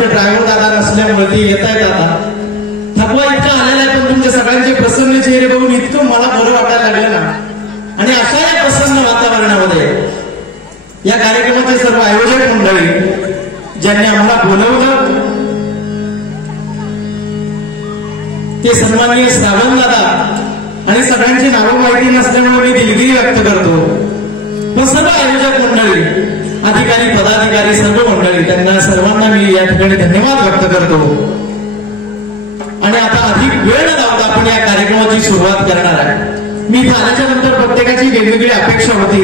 आमचे ड्रायव्हर दादा नसल्यामुळे ते येत आहेत आता. थकवा इतका आलेला आहे, पण तुमच्या सगळ्यांचे प्रसन्न चेहरे बघून इतकं मला बरं वाटायला लागलं ना. आणि अशा या प्रसन्न वातावरणामध्ये या कार्यक्रमाचे सर्व आयोजक मंडळी ज्यांनी आम्हाला बोलवलं ते सन्माननीय श्रावण दादा आणि सगळ्यांची नावं माहिती नसल्यामुळे मी दिलगिरी व्यक्त करतो. पण सर्व आयोजक मंडळी, अधिकारी, पदाधिकारी, सर्व मंडळी, त्यांना सर्वांना मी या ठिकाणी धन्यवाद व्यक्त करतो. आणि आता अधिक वेळ न लावता आपण या कार्यक्रमाची सुरुवात करणार आहे. मी इथे आल्याच्या नंतर प्रत्येकाची वेगवेगळी अपेक्षा होती.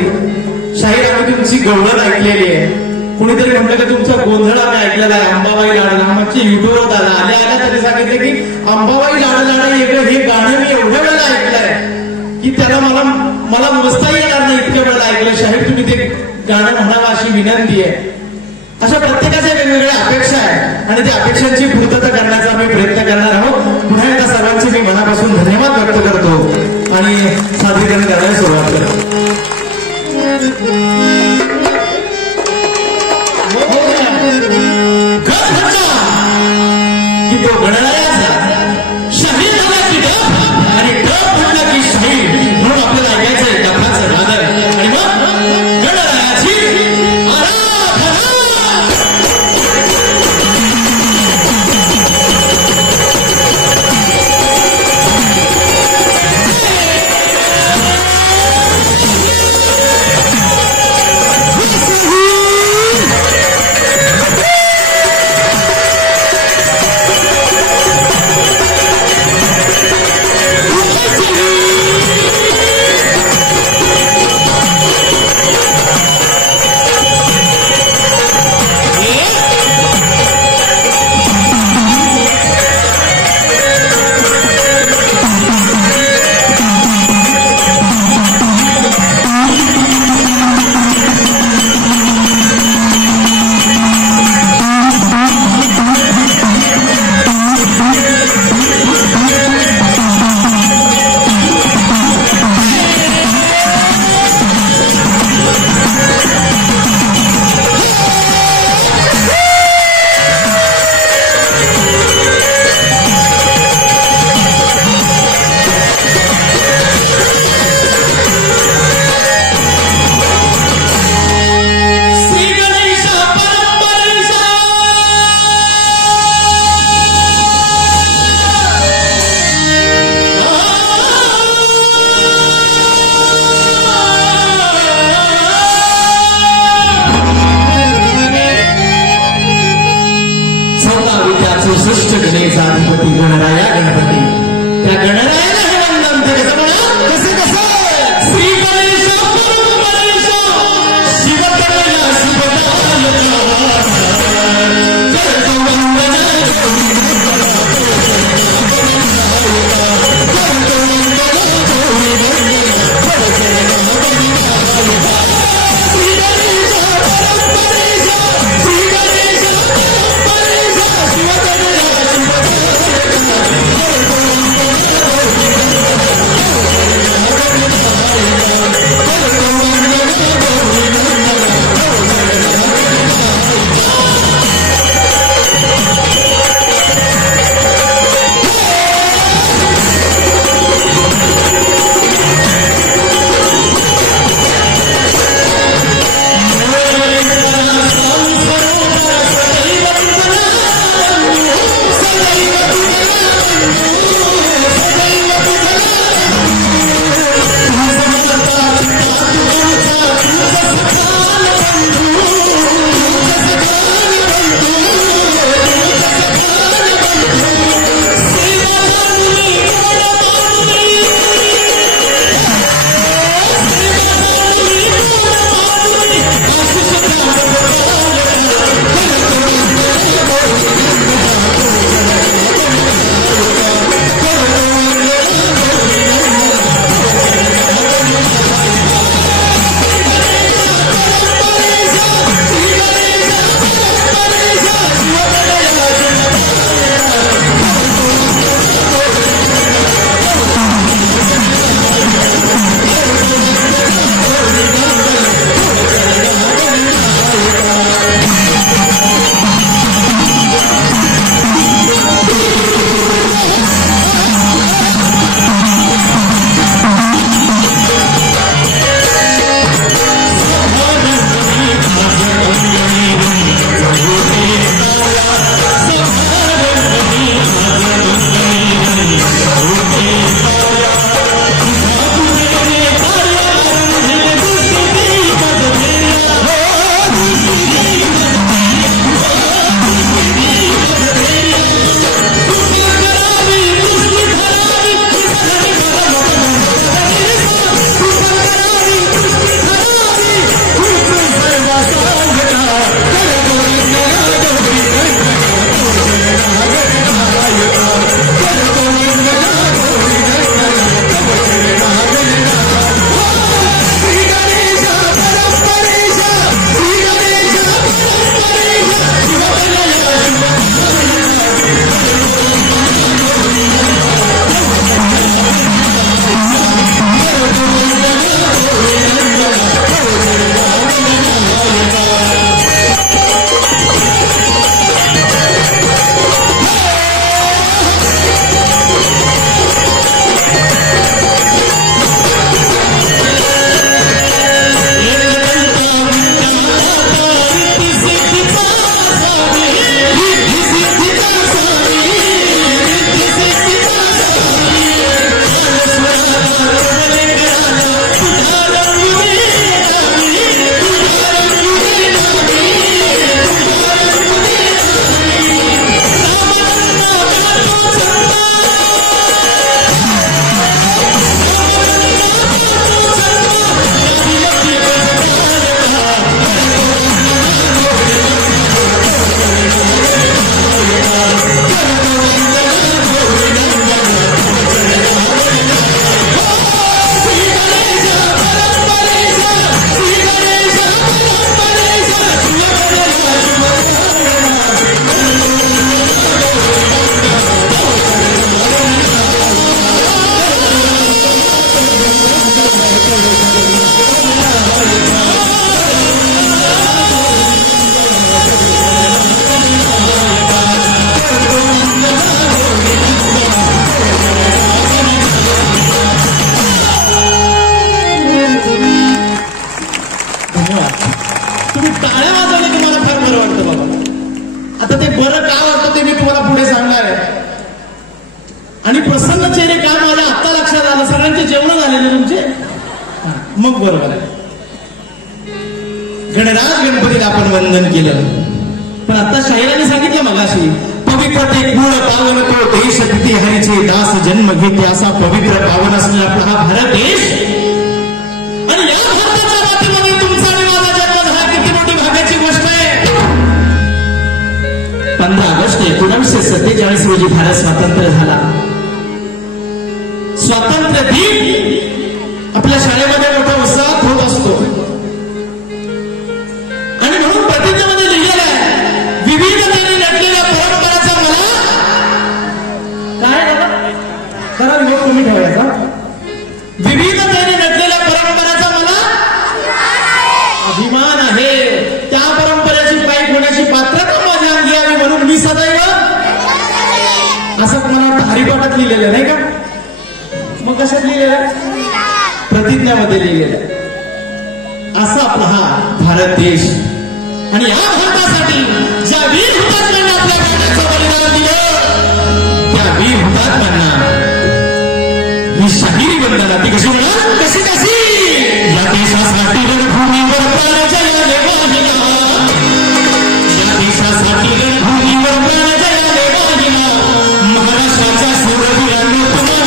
शाहीर, आम्ही तुमची गवळण ऐकलेली आहे. कुणीतरी म्हटलं की तुमचा गोंधळ आम्ही ऐकलेला आहे. अंबाबाई लाड आमच्या युट्यूबवर आल्या तरी सांगितले की अंबाबाई लाड हे गाणं मी एवढ्या वेळेला ऐकलंय की त्याला मला मोजता येणार नाही, इतक्या वेळेला ऐकलं. शाहीर, तुम्ही ते गाणं म्हणावं अशी विनंती आहे. अशा प्रत्येकाच्या वेगवेगळ्या अपेक्षा आहे आणि त्या अपेक्षांची पूर्तता करण्याचा आम्ही प्रयत्न करणार आहोत. पुन्हा एकदा सर्वांचे मी मनापासून धन्यवाद व्यक्त करतो आणि सादरीकरण करायला सुरुवात करतो. की तो गणरायाचा शाहीर झाला की डफ आणि डफ म्हणला की शाहीर, म्हणून आपल्याला ऐकायचंय डफाचं नादर आणि मग गणरायाची तुम्ही टाळ्या वाजवले तुम्हाला फार बरं वाटतं बाबा. आता ते बरं का वाटतं ते मी तुम्हाला पुढे सांगणार आहे. आणि प्रसन्न चेहरे का माझ्या आत्ता लक्षात आलं. सगळ्यांचे जेवण झालेले तुमचे मग बरोबर आहे. गणराज गणपतीला आपण वंदन केलं. पण आता शाहिराने सांगितलं मगाशी पवित्र ते गुण पावन तो देश तिथे हरीचे दास जन्म घेते असा पवित्र पावन असलेला आपला हा भारत देश. आणि या भारताच्या मातीमध्ये तुमचा आणि माझा जन्म झाला किती मोठी भाग्याची गोष्ट आहे. 15 ऑगस्ट 1947 रोजी भारत स्वातंत्र्य झाला. स्वातंत्र्य दिन आपल्या शाळेमध्ये मोठा उत्साहात होत असतो. आणि म्हणून प्रतिज्ञेमध्ये लिहिलेलं आहे विविधतेने नटलेल्या परंपराचा मला काय जरा विनोद कमी ठेवायचा. विविधतेने नटलेल्या परंपराचा मला अभिमान आहे. त्या परंपरेची काही होण्याची पात्रता माझ्या अंगी यावी म्हणून मी सदैव असं मला वाटतं हरिपाठात लिहिलेलं नाही का. मग कशात लिहिलेलं प्रतिज्ञामध्ये लिहिलेलं. असा आपला हा भारत देश. आणि या भारतासाठी ज्या वीर हुतात्म्यांना आपल्या प्राणाचं बलिदान दिलं त्या वीर हुतात्म्यांना ही शाहिरी वंदना ती कशी म्हणा कशी कशी या देशासाठी रणभूमीवर प्राण जयाले वाहिला. या देशासाठी रणभूमीवर प्राण जयाले वाहिला. महाराष्ट्राच्या शूरवीरांनी तुम्हाला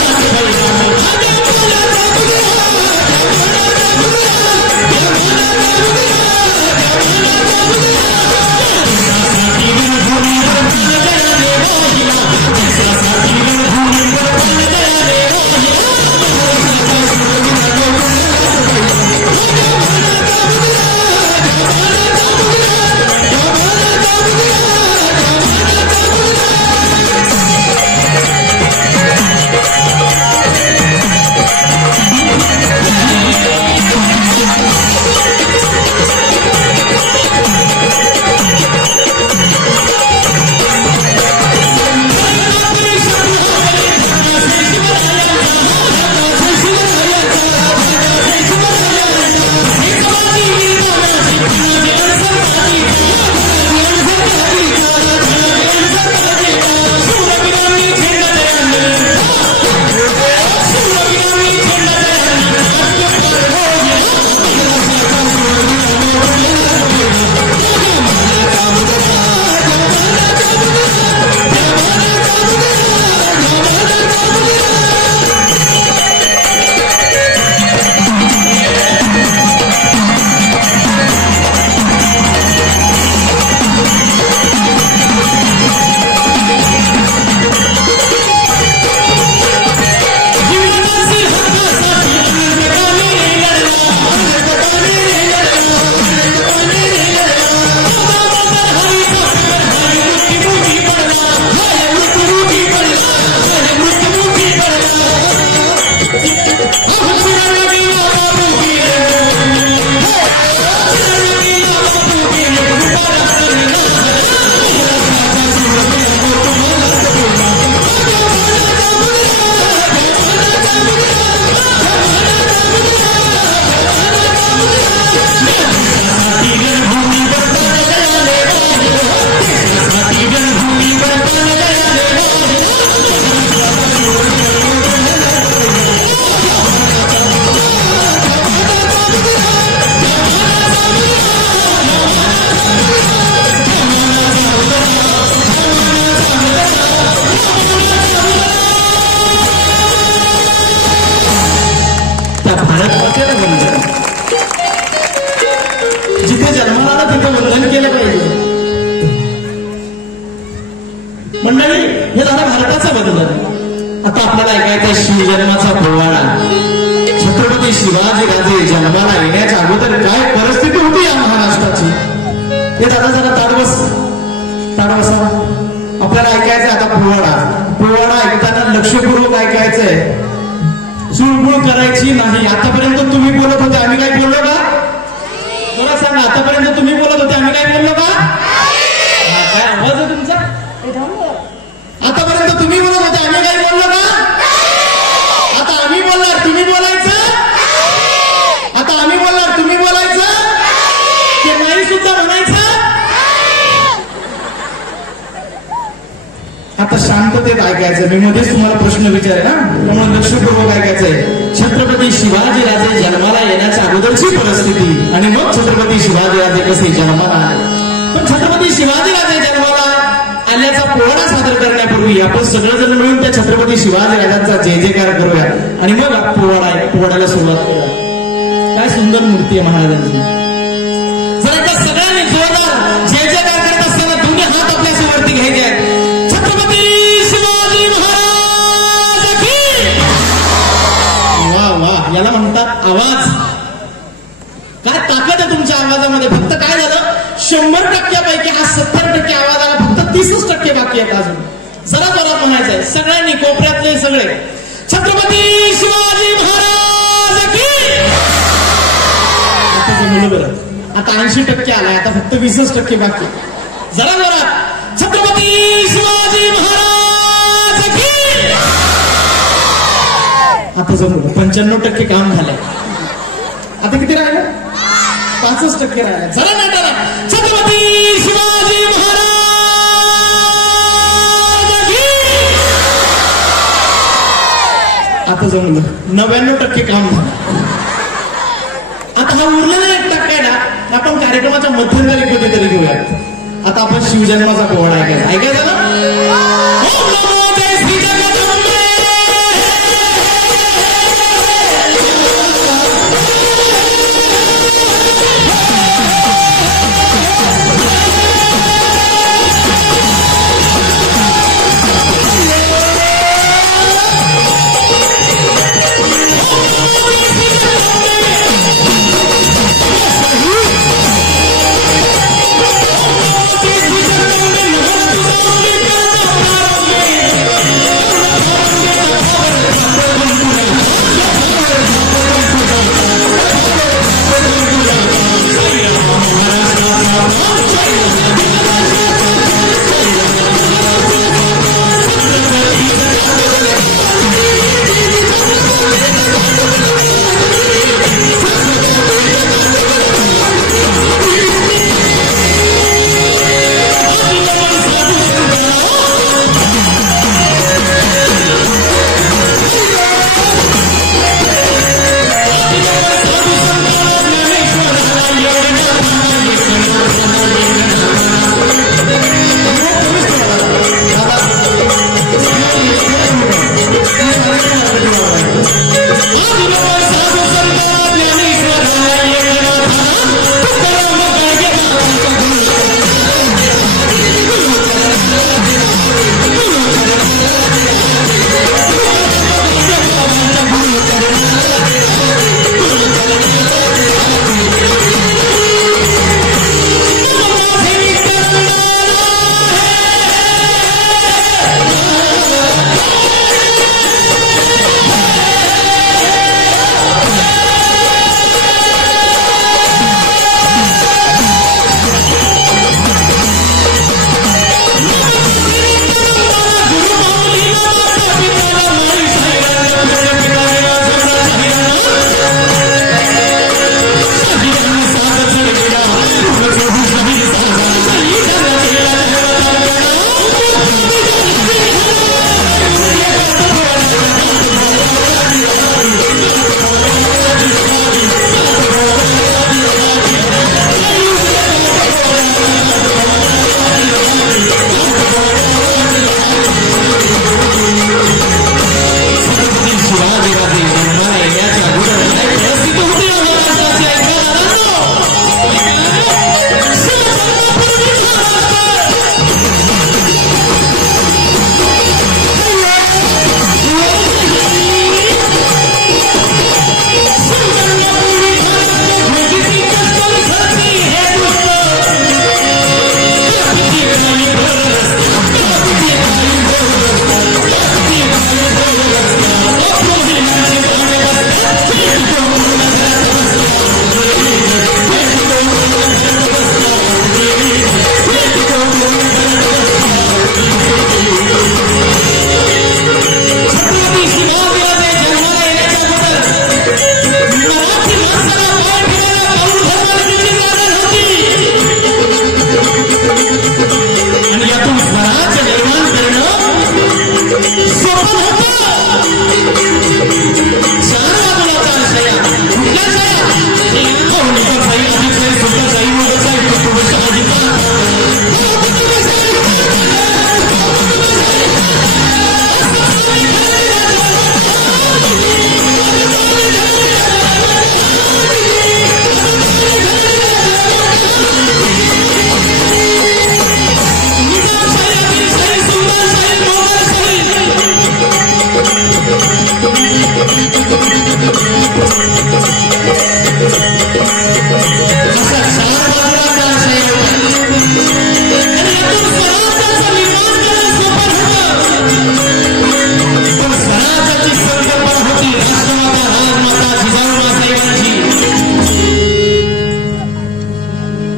जिथे जन्माला आला तिथे वंदन केलं पाहिजे. मंडळी हे झालं भारताचं वंदन. आता आपल्याला ऐकायचं शिवजन्माचा पोवाडा. छत्रपती शिवाजी राजे जन्माला येण्याच्या अगोदर काय परिस्थिती होती या महाराष्ट्राची हे दादा जरा ताडबसा आपल्याला ऐकायचं. आता पोवाडा ऐकताना लक्षपूर्वक ऐकायचंय. चुळबुळ करायची नाही. आतापर्यंत तुम्ही बोलत होते आम्ही काय बोललो का मला सांगा. आतापर्यंत तुम्ही बोलत होते आम्ही काय बोललो का. काय आवाज आहे तुमचा. आतापर्यंत तुम्ही बोलत होते आम्ही काय बोललो का. आता आम्ही बोलणार तुम्ही बोलायचं. आता आम्ही बोलणार तुम्ही बोलायचं की नाही सुद्धा शांततेत ऐकायचं. मी मध्येच तुम्हाला प्रश्न विचारेल ना, त्यामुळे लक्षपूर्वक ऐकायचंय. छत्रपती शिवाजीराजे जन्माला येण्याच्या अगोदरची परिस्थिती आणि मग छत्रपती शिवाजीराजे कसे जन्माला आले. पण छत्रपती शिवाजीराजे जन्माला आल्याचा पोवाडा सादर करण्यापूर्वी आपण सगळेजण मिळून त्या छत्रपती शिवाजीराजांचा जय जयकार करूया आणि मग पोवाड्याला सुरुवात करूया. काय सुंदर मूर्ती आहे महाराजांची. जर एकदा सगळ्यांनी जोरदार जय जयकार करत असताना दोन्ही हात आपल्या वरती घ्यायचे आहेत. छत्रपती शिवाजी महाराज की. वा वा, याला म्हणतात आवाज. काय ताकद आहे तुमच्या आवाजामध्ये. फक्त काय झालं, 100% हा 70% आवाज आला, फक्त 30% बाकी आहेत अजून. जरा जोरात म्हणायचंय सगळ्यांनी, कोपऱ्यातले सगळे. छत्रपती शिवाजी महाराज की. आता जमलं बरं. आता 80% आलाय, आता फक्त 20% बाकी. जरा जोरात. छत्रपती शिवाजी महाराज की. आता जमलं. 95% काम झालंय. आता किती राहिलं? 5% राहिलं. जरा नाटाला. छत्रपती शिवाजी महाराज की. आता जमलं. 99% काम झालं. आता हा उरलेला 1% आहे ना, आपण कार्यक्रमाच्या मध्यंतरी कधीतरी घेऊयात. आता आपण शिवजन्माचा पोवाडा ऐकायचा ना.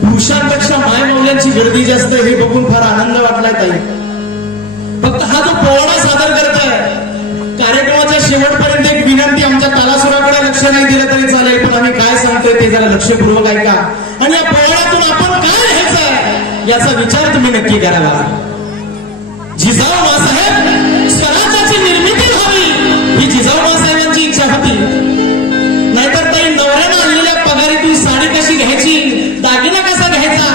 पुरुषांपेक्षा मायमौल्यांची गर्दी जास्त हे बघून फार आनंद वाटलाय ताई. फक्त हा जो पोवाडा सादर करताय कार्यक्रमाच्या शेवटपर्यंत एक विनंती, आमच्या तालासुराकडे लक्ष नाही दिलं तरी चालेल, पण आम्ही काय सांगतोय ते जरा लक्षपूर्वक ऐका आणि या पोवाड्यातून आपण काय घ्यायचंय याचा विचार तुम्ही नक्की करावा. जिजाऊ माँसाहेब स्वराज्याची निर्मिती व्हावी ही जिजाऊ माँसाहेबांची इच्छा होती. नाहीतर ताई नवऱ्यानं आणलेल्या पगारीतून साडी कशी घ्यायची, दागिना कसा घ्यायचा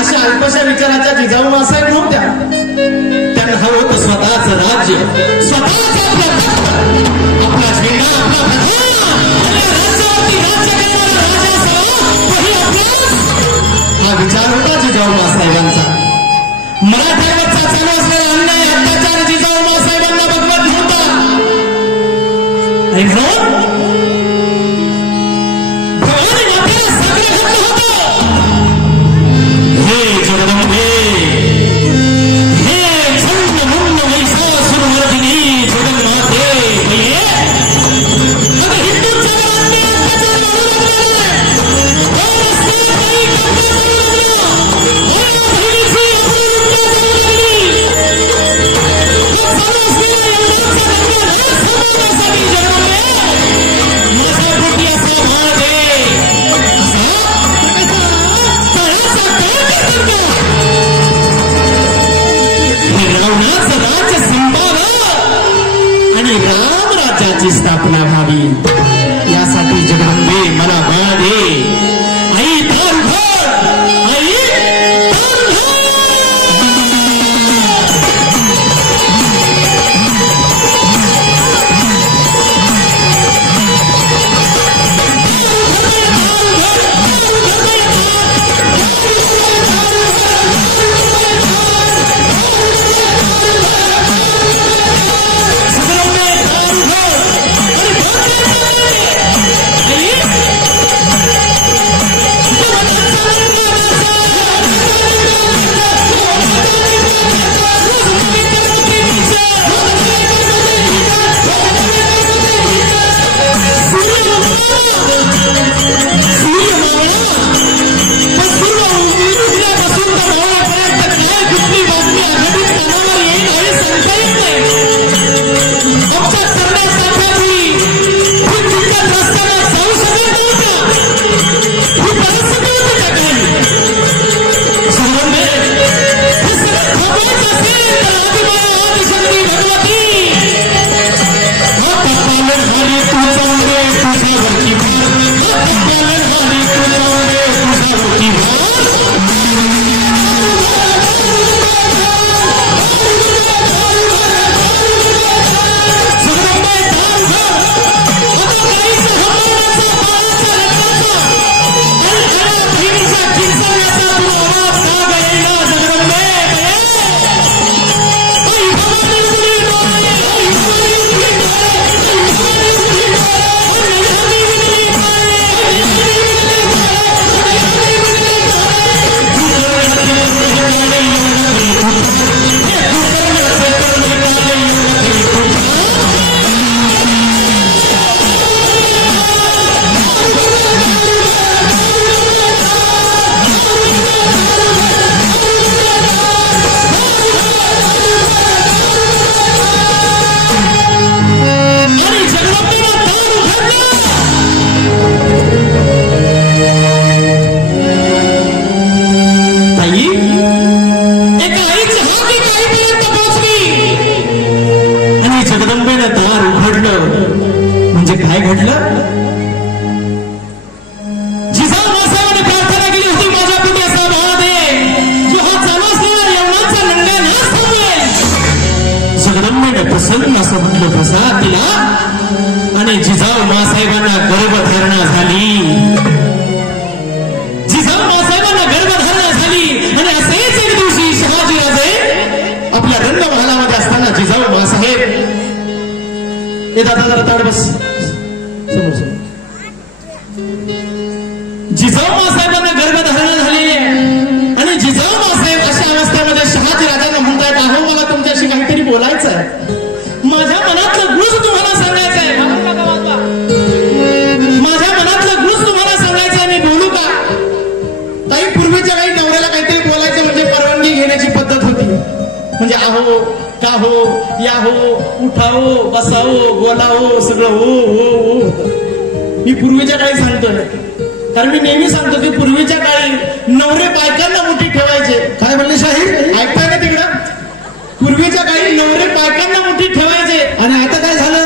अशा अल्पशा विचाराच्या जिजाऊ माँसाहेब नव्हत्या. त्यांना हवं होतं स्वतःच राज्य, स्वतःच आपला झेंडा, आपला राज्यावरती राज्य करणारा राजा हा विचार होता जिजाऊ माँसाहेबांचा. मराठ्यांवरचा चालू असलेला अन्याय अत्याचार जिजाऊ माँसाहेबांना बघवत नव्हता आणि म्हणून स्थापना व्हावी यासाठी जगदंबे मला बळ दे. आई तार घर, आई प्रसन्न असं म्हटलं प्रसाद तिला आणि जिजाऊ माँसाहेबांना गर्भधारणा झाली. जिजाऊ माँसाहेबांना गर्भधारणा झाली आणि असेच एक दिवशी शहाजीराजे आपल्या रंगमहालामध्ये असताना जिजाऊ माँसाहेब हे दादा जरा ताड बस समोर समोर जिजाऊ मासाहेबांना गर्भधारणा झालेली आहे आणि जिजाऊ मासाहेब अशा अवस्थेमध्ये शहाजी राजांना म्हणतायत, अहो मला तुमच्याशी काहीतरी बोलायचं आहे, माझ्या मनातलं गुज तुम्हाला सांगायचं आहे, माझ्या मनातलं गुज तुम्हाला सांगायचं आहे, मी बोलू का? ताई, पूर्वीच्या काही नवऱ्याला काहीतरी बोलायचं म्हणजे परवानगी घेण्याची पद्धत होती. म्हणजे अहो, का हो, या हो, उठाओ, बसाओ, बोलाओ, सगळं हो हो हो. मी पूर्वीच्या काळी सांगतोय, कारण मी नेहमी सांगतो की पूर्वीच्या काळी नवरे बायकांना मुठीत ठेवायचे. काय म्हणले शाहीर? ऐकताय ना तिकडं? पूर्वीच्या काळी नवरे बायकांना मुठीत ठेवायचे. आणि आता काय झालं?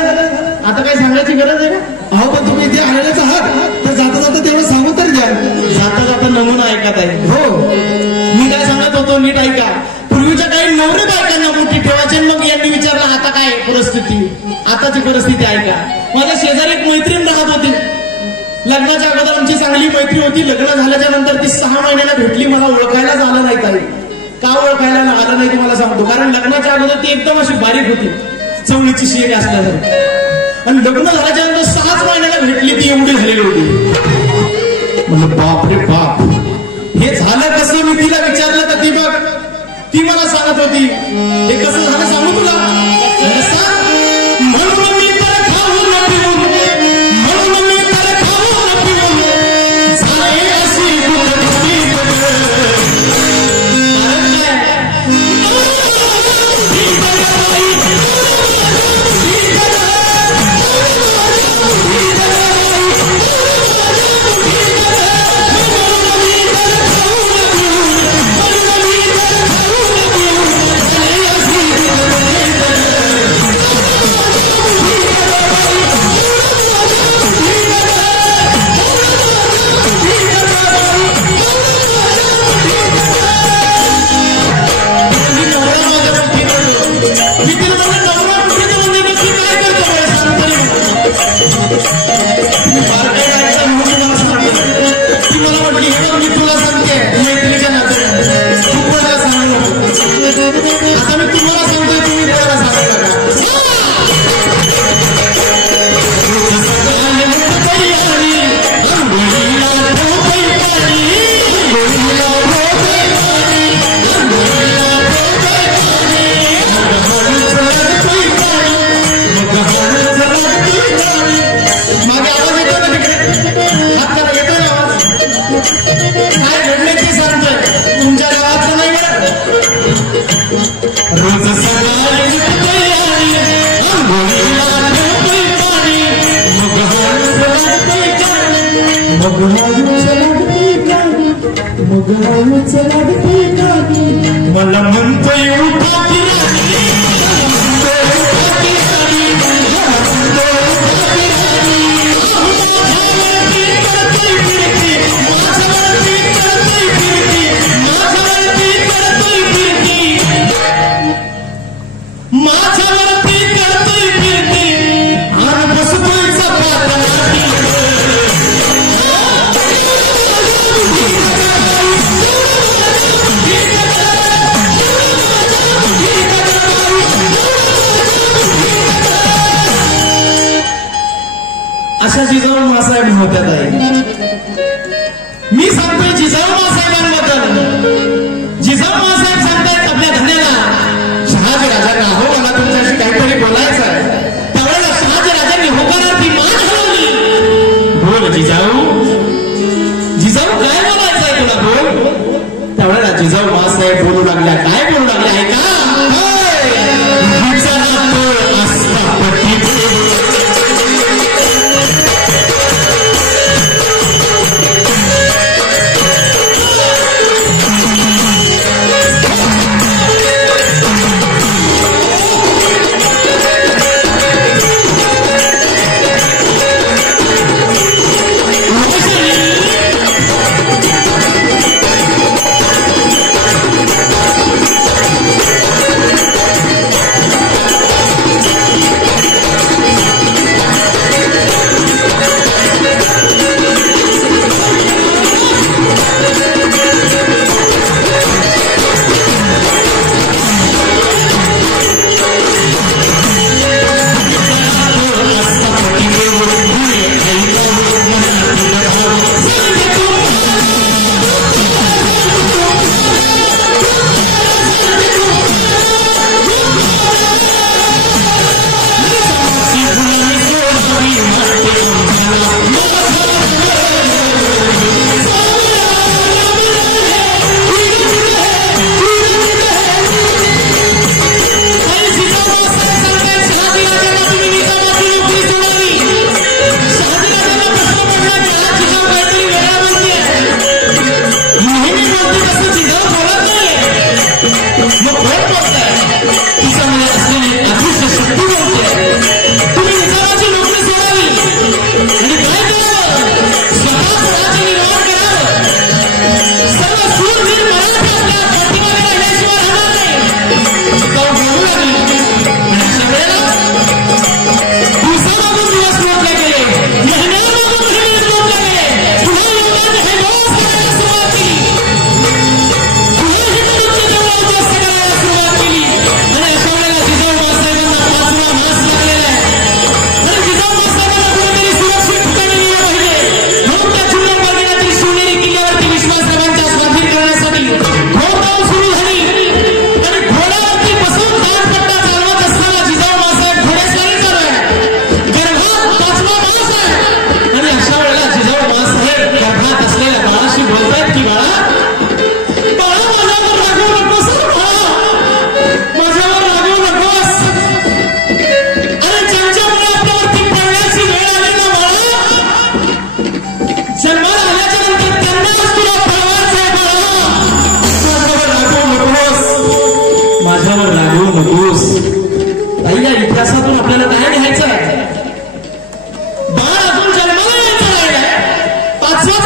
आता काय सांगायची गरज आहे का? अहो, पण तुम्ही इथे आलेलेच आहात, तर जाता जाता तेवढं सांगू तरी द्या. जाता जाता नमुना ऐकत आहे. हो, मी काय सांगत होतो नीट ऐका. पूर्वीच्या काळी नवरे बायकांना मुठीत ठेवायचे. मग यांनी विचारलं, आता काय परिस्थिती? आताची परिस्थिती ऐका. माझ्या शेजारी एक मैत्रीण राहत होती. लग्नाच्या अगोदर आमची चांगली मैत्री होती. लग्न झाल्याच्या नंतर ती 6 महिन्याला भेटली. मला ओळखायलाच आलं नाही. ताई, का ओळखायला आलं नाही तुम्हाला सांगतो. कारण लग्नाच्या अगोदर ती एकदम अशी बारीक होती, चवळीची शेरी असल्यासारखी. आणि लग्न झाल्याच्या नंतर 6 महिन्याला भेटली, ती एवढी झालेली होती. म्हणलं बाप रे बाप, हे झालं कसं? मी तिला विचारलं तर ती बघ, ती मला सांगत होती, हे कसं झालं सांगू तुला? म्हणून मी तर खाऊ न पिऊन, म्हणून मी तर खाऊ न पिऊन झाले अशी गुणवती. कारण काय? मला म्हणतोय उठा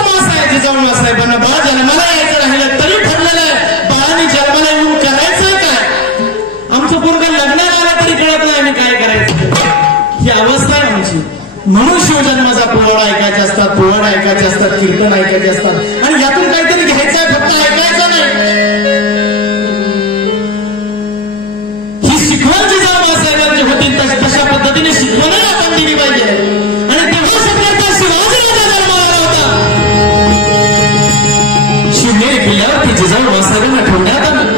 मास आहे जिजाऊ साहेबांना बाळ जन्माला यायचं राहिलं तरी ठरलेलं आहे बाळाने जन्माला येऊन करायचंय काय आमचं पोरग लग्नाला आलं तरी कळत नाही आम्ही काय करायचं ही अवस्था आहे आमची म्हणून शिवजन्माचा पोवाडा ऐकायचे असतात पोवाडा ऐकायचे असतात कीर्तन ऐकायचे असतात आणि यातून काहीतरी घ्यायचं आहे फक्त ऐकायचं नाही ही शिकवण जिजाऊ साहेबांची होती तशा पद्धतीने शिकवणही आपण दिली पाहिजे आणि तेव्हा सगळ्याचा शिवाजीराजा जन्माला आला होता शिवनेरी किल्ल्यावरती जिजाऊ साहेबांना ठेवण्यात आलं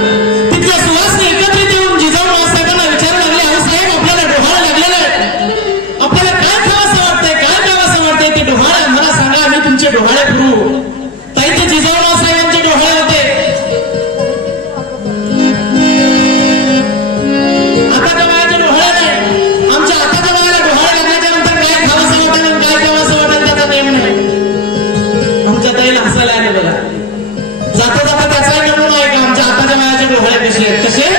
तिथल्या सुवासने एकत्रित येऊन जिजाऊ साहेबांना विचारू लागले अहो साहेब आपल्याला डोहाळे लागलेले आहेत आपल्याला काय खावंसं वाटतंय काय खावंसं वाटतंय ते डोहाळे मला सांगा आम्ही तुमचे डोहाळे पुरू ताई ते जिजाऊ साहेबांचे डोहाळे होते आताच्या वयाचे डोहाळे नाही आमच्या आताच्या वयाला डोहाळे लागल्याच्या नंतर काय खावंसं वाटेल आणि काय खावंसं वाटेल त्याचा नेम नाही आमच्या ताईला हसायला आले बघा जाता जाता त्याचाही नमुना आहे का आमच्या आताच्या वयाचे डोहाळे कसे आहेत कसे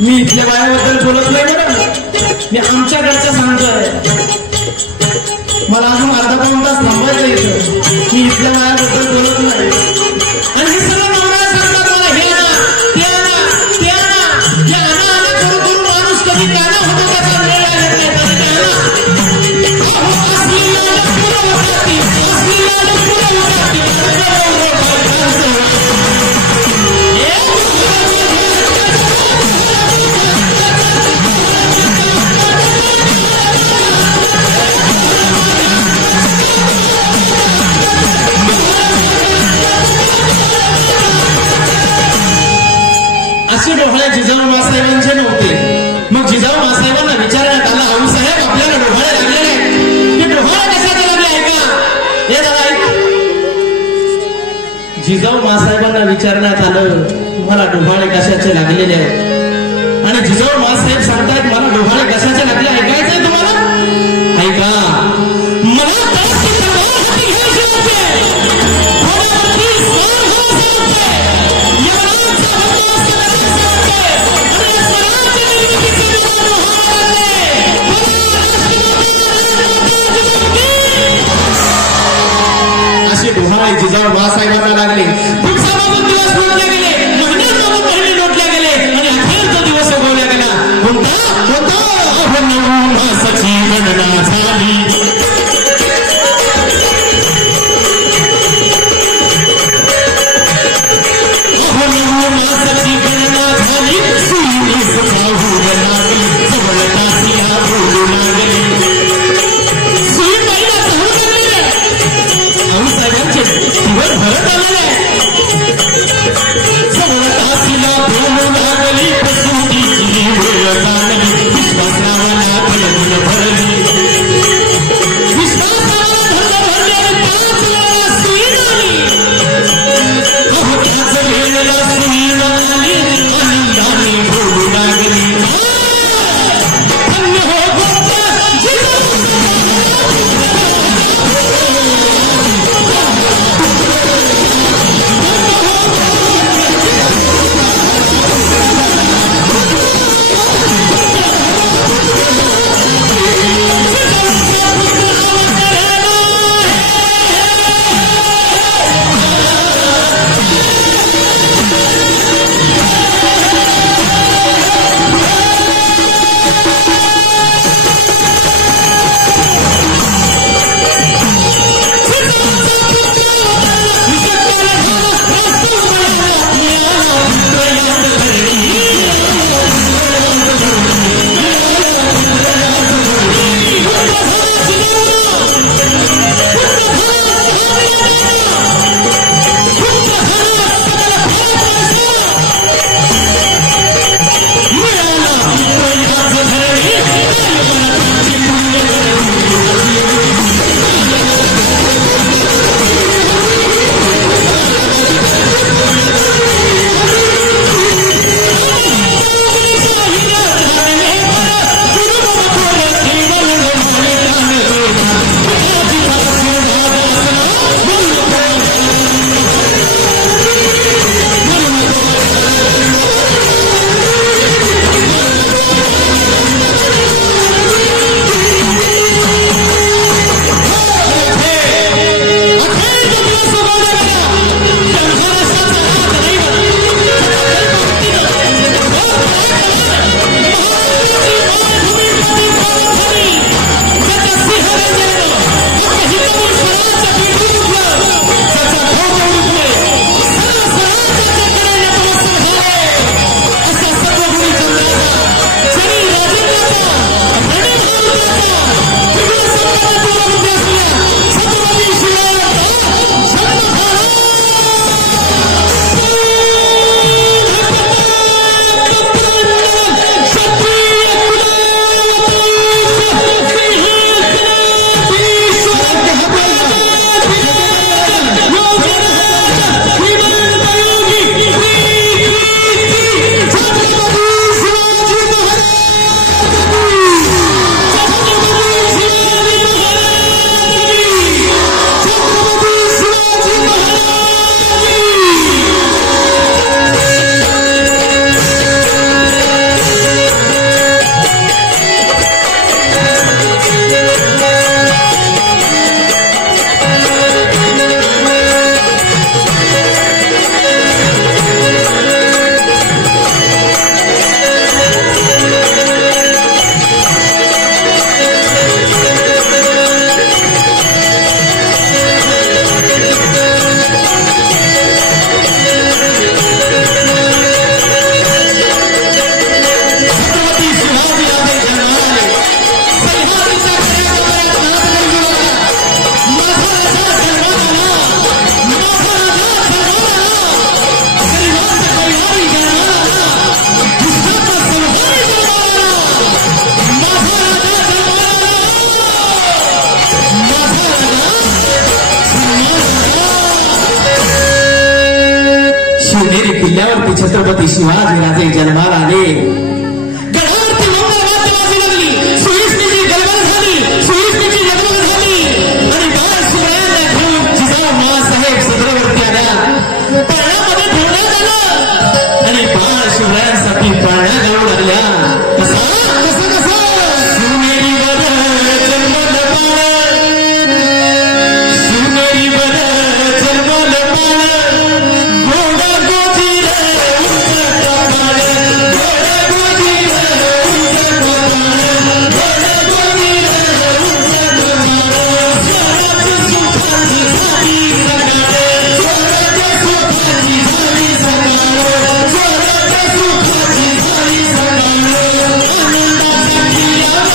मी इथल्या बायाबद्दल बोलत नाही बरं मी आमच्याकडचं सांगतोय मला अजून अर्धा पाऊण तास थांबायचं इथं मी इथल्या बायाबद्दल बोलत नाही आणि हे सगळं नवरा सांगतात मला हे आणा ते आणा ते आणा हे आणा आणा करू करू माणूस कधी काना होतो त्याचा वेळ आहे असे डोहाळे जिजाऊ साहेबांचे नव्हते मग जिजाऊ साहेबांना विचारण्यात आलं आऊ साहेब आपल्याला डोहाळे लागले नाही हे डोहाळे कशाचे लागले ऐका हे दादा जिजाऊ साहेबांना विचारण्यात आलं तुम्हाला डोहाळे कशाचे लागलेले आहेत आणि जिजाऊ साहेब सांगतायत मला डोहाळे कशाचे लागले ऐकायचंय तुम्हाला ऐका मला डोहाळे जिजाऊ साहेबांना लागले दिवसामागून दिवस लोटले गेले महिन्यामागून महिने लोटले गेले आणि अखेर तो दिवस उगवला गेला कोणता मासाची गणना झाली मासाची गणना झाली सुईस चाहून लागली जवळतासिया बोलू लागली सुई पहिला चाहून साहेबांचे दिवस भरत आलेले जवळतासिला बोलू लागली प्रसूतीची वेळ लागली विश्वासाला कलंन भरली किल्ल्यावरती छत्रपती शिवाजी राजे जन्माला आले. गडावरती मंगळवाद्य वाजू लागली. सुईसनीची गलबल झाली. सुईसनीची लगबग झाली आणि बाळ शिवरायांना घेऊन जिजाऊसाहेब सदरावरती आल्या. पाळण्यामध्ये ठेवण्यात आलं आणि बाळ शिवरायांसाठी पाळण्या घालू लागल्या. कसं शिवनेरीवर जन्मलं बाळ, शिवनेरीवर जन्मलं बाळ, गोडा गोजीर उंच कपाळ, गोडा गोजीर उंच कपाळ, गोडा गोजीर उंच कपाळ, स्वराज्य सुखाची झाली सकाळ, स्वराज्य सुखाची झाली सकाळ, स्वराज्य सुखाची झाली सकाळ, आनंदाच्या किल्ल्यावर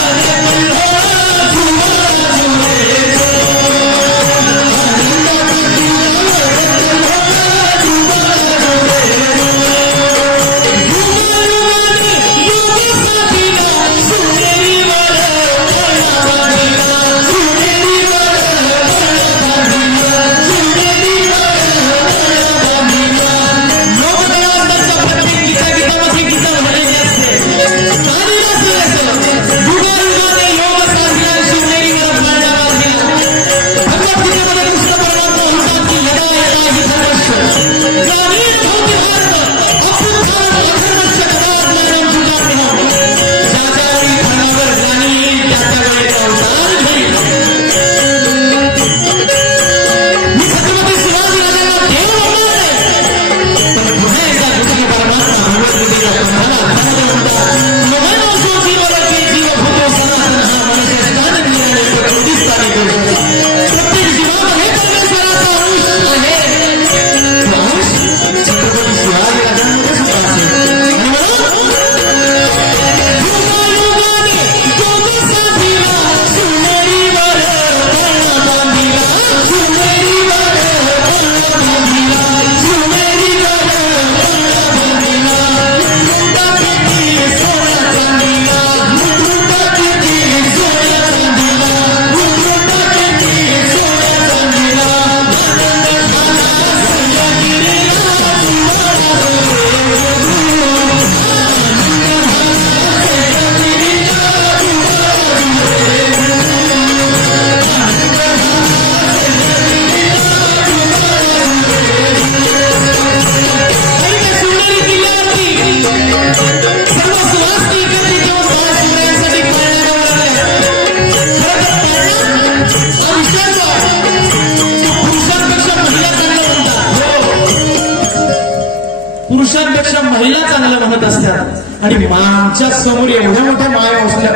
पुरुषांपेक्षा महिला चांगलं म्हणत असतात. आणि आमच्या समोर एवढ्या मोठ्या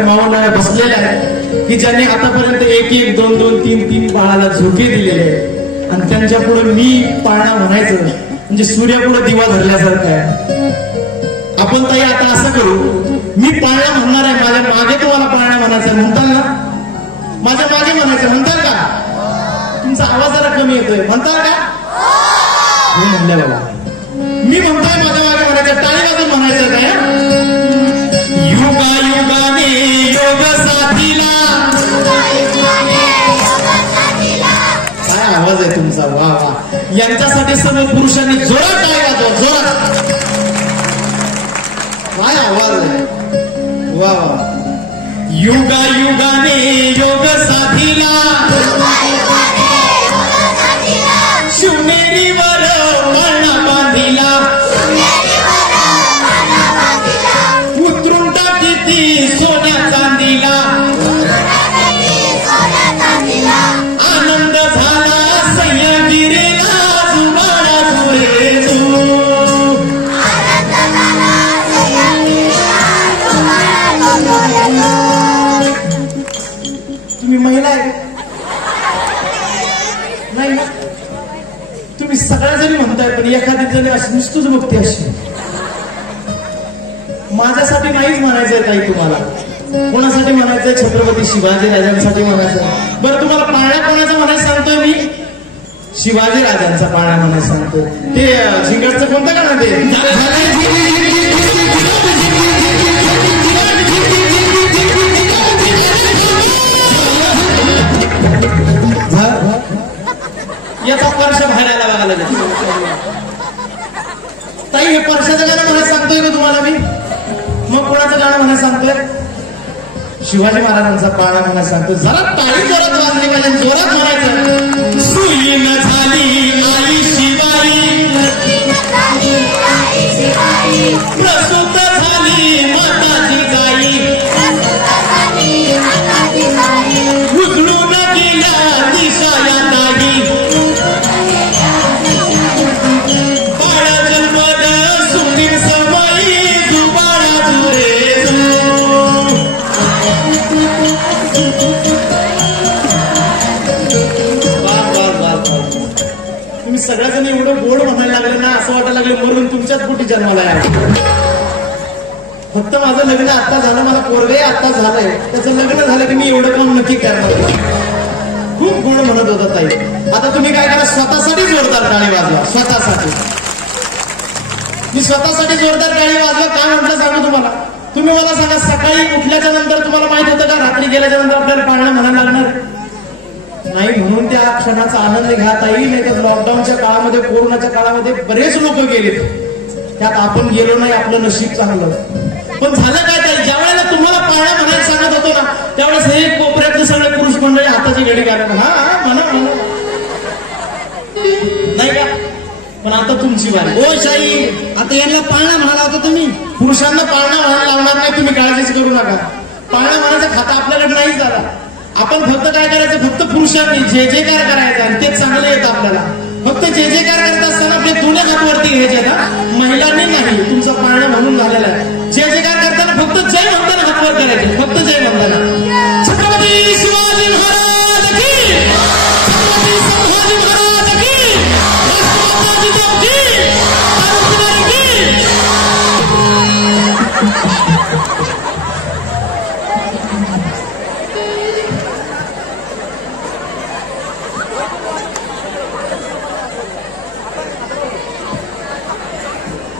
मावळ्या बसलेल्या आहेत की ज्यांनी आतापर्यंत 1-1, 2-2, 3-3 बाळाला झोके दिलेले आहेत. आणि त्यांच्या पुढे मी पाळणा म्हणायचं म्हणजे सूर्यापुढे दिवा धरल्यासारखं आहे. आपण ताई आता असं करू, मी पाळणा म्हणणार आहे, माझ्या मागे तुम्हाला पाळणा म्हणायचं म्हणताल ना? माझ्या मागे म्हणायचं म्हणताल का? तुमचा आवाज जरा कमी येतोय, म्हणताल का? हो म्हणल्या बाबा. मी म्हणतोय माझ्या मागे म्हणायचं, टाळी वाजून म्हणायचं काय? युगा युगाने योग साथीला. काय आवाज आहे तुमचा, वा वा. यांच्यासाठी सर्व पुरुषांनी जोरात टाळी वाजवा, जोरात. काय आवाज आहे, वा वा. युगा युगाने योग साथीला, शिवनेरीवर पाळणा बांधिला, उतरून टाकी ती सोन्या चांदीला. आनंद झाला सह्यागिरीला, जुबाडा तुरे तू. तुम्ही महिला आहे नाही ना? तुम्ही सगळ्या जणी म्हणताय, पण एखादी जणी अशी नुसतंच बघते अशी. माझ्यासाठी नाहीच म्हणायचंय काही तुम्हाला. कोणासाठी म्हणायचंय? छत्रपती शिवाजी राजांसाठी म्हणायचं. बरं तुम्हाला पाळणा कोणाचा म्हणायचं सांगतोय मी? शिवाजी राजांचा पाळणा म्हणायचं सांगतोय. ते झिंगडचं कोणतं गाणं ते? याचा स्पर्श बाहेर आला बघायला. ताई हे परशाचं गाणं म्हणायला सांगतोय का तुम्हाला मी? मग कोणाचं गाणं म्हणायला सांगतोय? शिवाजी महाराजांचा पाळणा म्हणायला सांगतोय. जरा टाळी जोरात वाजली पाहिजे, जोरात म्हणायचं. सुईन झाली आई शिवाई, प्रसूत झाली माताची गाई, उजळून गेल्या दिशा या दागी, बाळ जन्मद सुखी समयी जुबाळा जुरे तुम्ही सगळ्याजण एवढं गोड म्हणायला लागले ना, असं वाटायला लागले मरून तुमच्याच पोटी जन्माला आहे. फक्त माझं लग्न आता झालं, मला पोरगे आता झालंय, त्याचं लग्न झालं की मी एवढं काम नक्की करणार. खूप गोड म्हणत होता ताई. आता तुम्ही काय करा, स्वतःसाठी जोरदार टाळी वाजवा. स्वतःसाठी मी स्वतःसाठी जोरदार टाळी वाजवा. काय म्हटलं सांगू तुम्हाला? तुम्ही मला सांगा, सकाळी उठल्याच्या नंतर तुम्हाला माहित होतं का रात्री गेल्याच्या नंतर आपल्याला पाळणा म्हणायला लागणार नाही? म्हणून त्या क्षणाचा आनंद घ्याता येईल. नाही तर लॉकडाऊनच्या काळामध्ये, कोरोनाच्या काळामध्ये बरेच लोक गेलेत, त्यात आपण गेलो नाही, आपलं नशीब चांगलं. पण झालं काय ताई, ज्या वेळेला तुम्हाला पाळणा म्हणायला सांगत होतो ना, त्यावेळेस हे कोपऱ्यातले सगळे पुरुष मंडळी हाताची घडी घालत, हा म्हणा म्हणा, नाही का? पण आता तुमची वारी. ओ शाही, आता यांना पाळणा म्हणाला होता तुम्ही. पुरुषांना पाळणा म्हणायला लावणार नाही, तुम्ही काळजीच करू नका. पाळणा म्हणायचा खाता आपल्याकडे नाहीच झाला. आपण फक्त काय करायचं, फक्त पुरुषांनी जे जे कार करायचं आणि ते चांगलं येतं आपल्याला. फक्त जे जे कार करत असताना आपले दोन्ही हात वरती घ्यायचे ना, महिलांनी नाही. तुमचा पाळणा म्हणून झालेला आहे. जे जे कार करताना फक्त जय म्हणताना हात वर करायचे, फक्त जय म्हणताना. छत्रपती शिवाजी महाराज की, छत्रपती संभाजी महाराज की, राष्ट्रमाता जिजाऊ की, क्रांतिकारी की.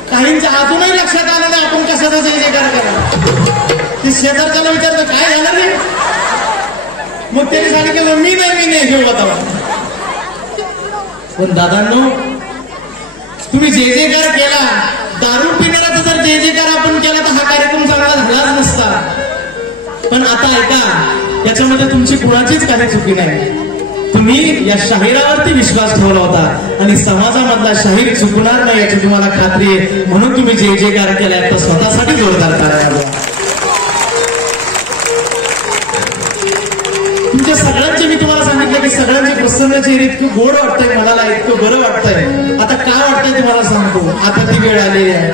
काहींच्या अजूनही लक्षात आलं नाही आपण कशाचा जय जयकार करा. ते शेजारच्याला विचारतं काय झालं रे, मग त्यांनी सांगितलं मी नाही घेऊ आता. पण दादांनो, तुम्ही जय जयकार केला, दारू पिणाराचा जर जय जयकार आपण केला तर हा कार्यक्रम चांगला झालाच नसता. पण आता ऐका, याच्यामध्ये तुमची कुणाचीच काही चुकी नाही. तुम्ही या शाहिरावरती विश्वास ठेवला होता आणि समाजामधला शाहीर चुकणार नाही याची तुम्हाला खात्री आहे. म्हणून तुम्ही जे जयकार केलाय, तर स्वतःसाठी जोरदार करायला. तुमच्या सगळ्यांचे मी तुम्हाला सांगितलं की सगळ्यांचे प्रसन्न चेहरे इतकं गोड वाटतंय, मला इतकं बरं वाटतंय. आता काय वाटतंय तुम्हाला सांगतो. आता ती वेळ आलेली आहे.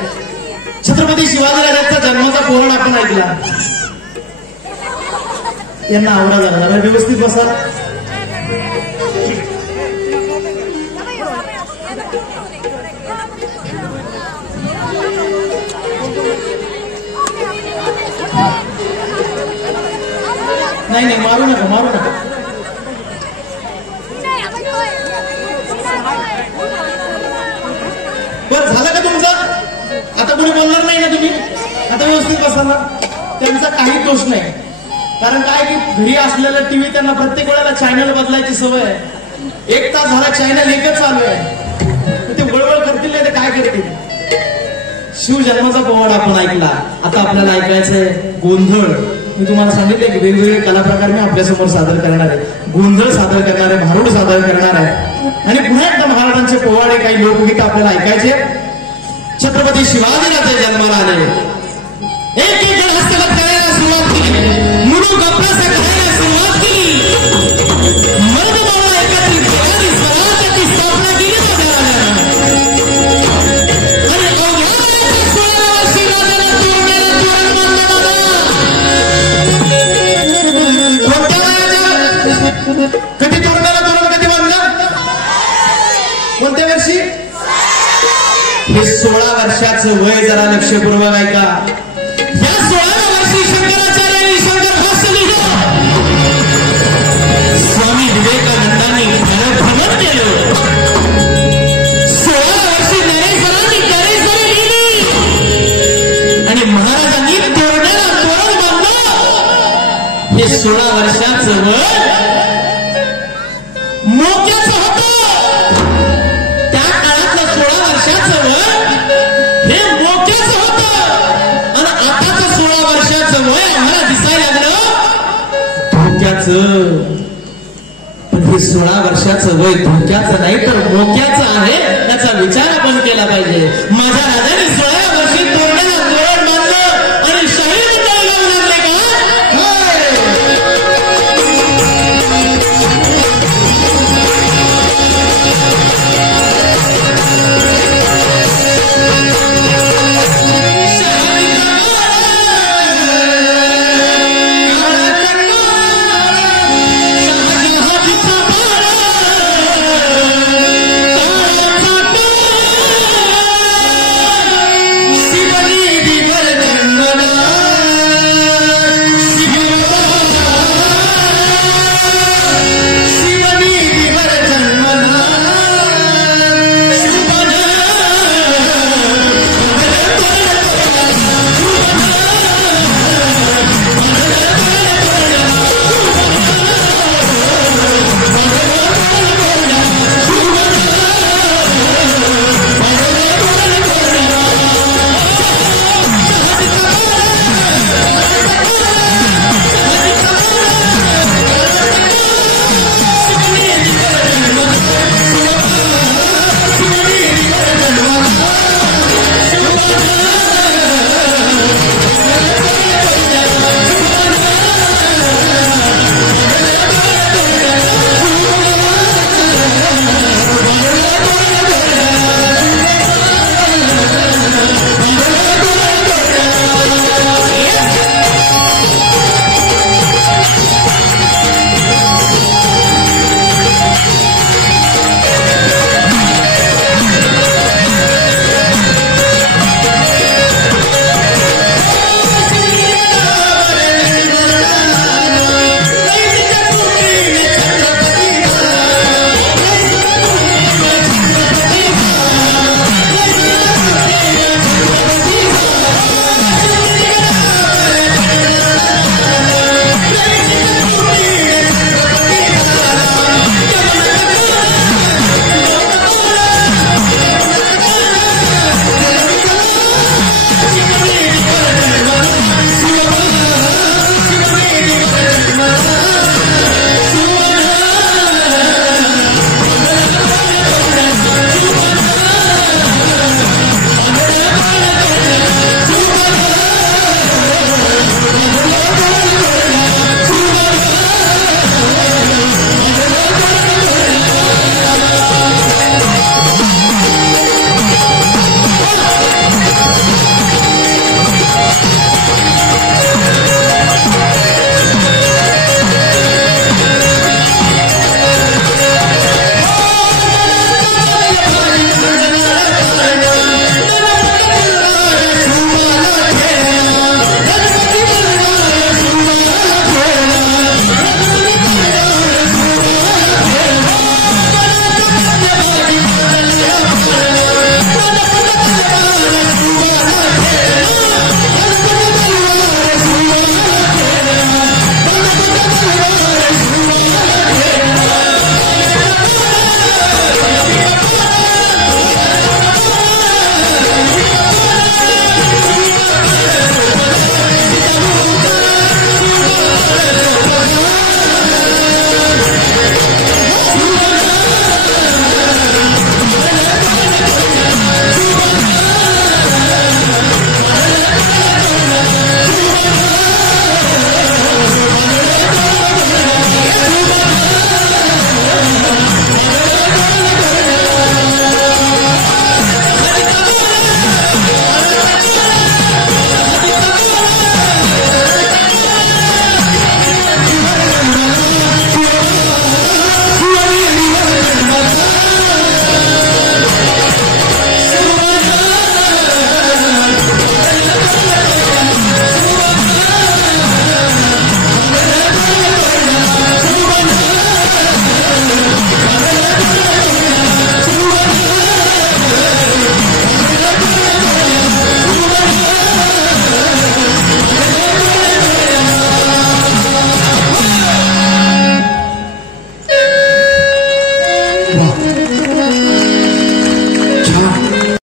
छत्रपती शिवाजीराजांचा जन्माचा पोवाडा आपण ऐकला. यांना आवरा झाला, व्यवस्थित बसा. नाही मारू नका, मारू नका. बरं झालं का तुमचं? आता कोणी बोलणार नाही ना तुम्ही? आता व्यवस्थित बसा ना. त्यांचा काही दोष नाही. कारण काय की घरी असलेला टीव्ही त्यांना प्रत्येक वेळेला चॅनल बदलायची सवय आहे. 1 तास झाला चॅनल एकच चालू आहे. ते वळवळ करतील नाही तर काय करतील. शिवजन्माचा पोवाडा आपण ऐकला. आता आपल्याला ऐकायचंय गोंधळ. मी तुम्हाला सांगितले की वेगवेगळे कलाप्रकार मी आपल्यासमोर सादर करणार आहे. गोंधळ सादर करणार आहे, भारुड सादर करणार आहे आणि पुन्हा एकदा महाराजांचे पोवाडे, काही लोकगीत आपल्याला ऐकायचे. छत्रपती शिवाजीराजे जन्माला आले. एक एक जण हस्तगत करायला सुरुवात केली. म्हणून गप्पासा करायला सुरुवात केली. मर्दमाला एकत्रित केली. स्वराज्याची स्थापना केली महाराजांनी. आणि अवघ्या 16 वर्षी राजाला तोरण्याला तोरण बांधलं आलं. कोणत्या वयाच्या? कधी तोरण्याला तोरण कधी बांधलं? कोणत्या वर्षी? हे 16 वर्षाचं वय. जरा लक्षपूर्वक ऐका. या 16व्या वर्षी शंकराचार्यांनी शंकर भाष्य लिहिलं. स्वामी विवेकानंदांनी भ्रमण केलं. 16 वर्षी नरेश्वरांनी करेश्वरी लिहिली आणि महाराजांनी तोरण्याला तोरण बांधलं. हे 16 वर्षाचं वय मोक्याचं होतं. त्या काळातलं 16 वर्षाचं वय हे 16 वर्षाचं वय धोक्याचं नाही तर मोक्याचं आहे याचा विचार आपण केला पाहिजे. माझ्या राजाने